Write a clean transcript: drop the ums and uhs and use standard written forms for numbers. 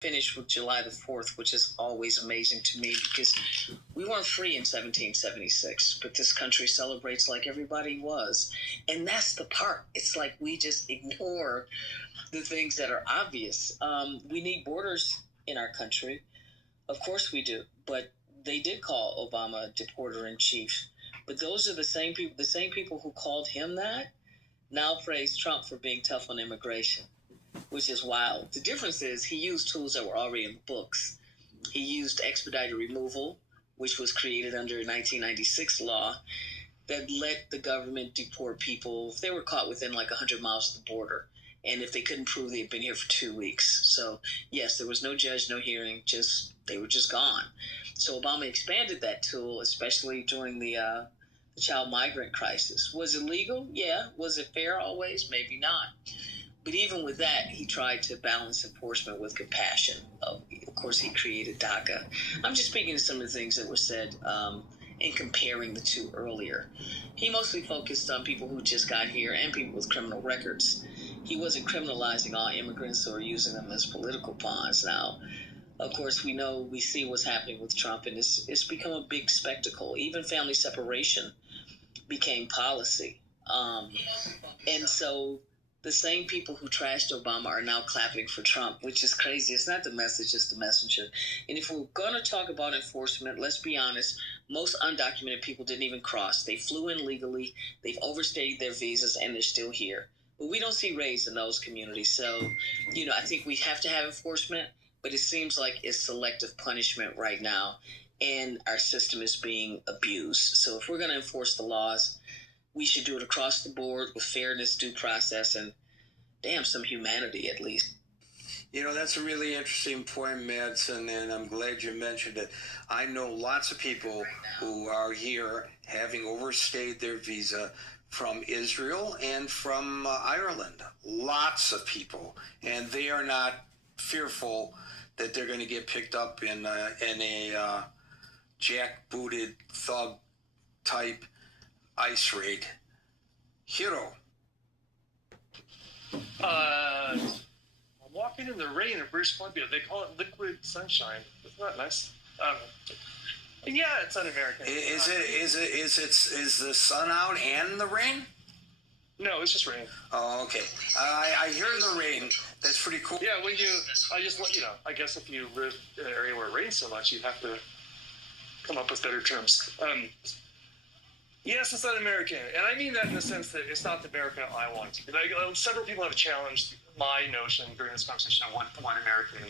finish with July the 4th, which is always amazing to me because we weren't free in 1776, but this country celebrates like everybody was. And that's the part. It's like we just ignore the things that are obvious. We need borders in our country. Of course we do. But they did call Obama a deporter in chief. But those are the same people who called him that now praise Trump for being tough on immigration, which is wild. The difference is he used tools that were already in the books. He used expedited removal, which was created under a 1996 law that let the government deport people if they were caught within like 100 miles of the border. And if they couldn't prove they had been here for 2 weeks. So, yes, there was no judge, no hearing, they were just gone. So Obama expanded that tool, especially during the child migrant crisis. Was it legal? Yeah. Was it fair always? Maybe not. But even with that, he tried to balance enforcement with compassion. Of course, he created DACA. I'm just speaking to some of the things that were said and comparing the two earlier. He mostly focused on people who just got here and people with criminal records. He wasn't criminalizing all immigrants or using them as political pawns. Now, of course, we see what's happening with Trump, and it's become a big spectacle. Even family separation became policy. And so the same people who trashed Obama are now clapping for Trump, which is crazy. It's not the message, it's the messenger. And if we're going to talk about enforcement, let's be honest, most undocumented people didn't even cross. They flew in legally, they've overstayed their visas, and they're still here. But we don't see raids in those communities. So, I think we have to have enforcement, but it seems like it's selective punishment right now, and our system is being abused. So if we're going to enforce the laws, we should do it across the board with fairness, due process, and some humanity at least. That's a really interesting point, Madsen, and I'm glad you mentioned it. I know lots of people who are here having overstayed their visa from Israel and from Ireland. Lots of people. And they are not fearful that they're going to get picked up in a jackbooted thug-type ice raid. Hiro. I'm walking in the rain in British Columbia. They call it liquid sunshine. Isn't that nice? Yeah, it's un-American. Is the sun out and the rain? No, it's just rain. Oh, okay. I hear the rain. That's pretty cool. Yeah, I guess if you live in an area where it rains so much, you have to come up with better terms. Yes, it's un-American, and I mean that in the sense that it's not the America I want. Several people have challenged my notion during this conversation of what American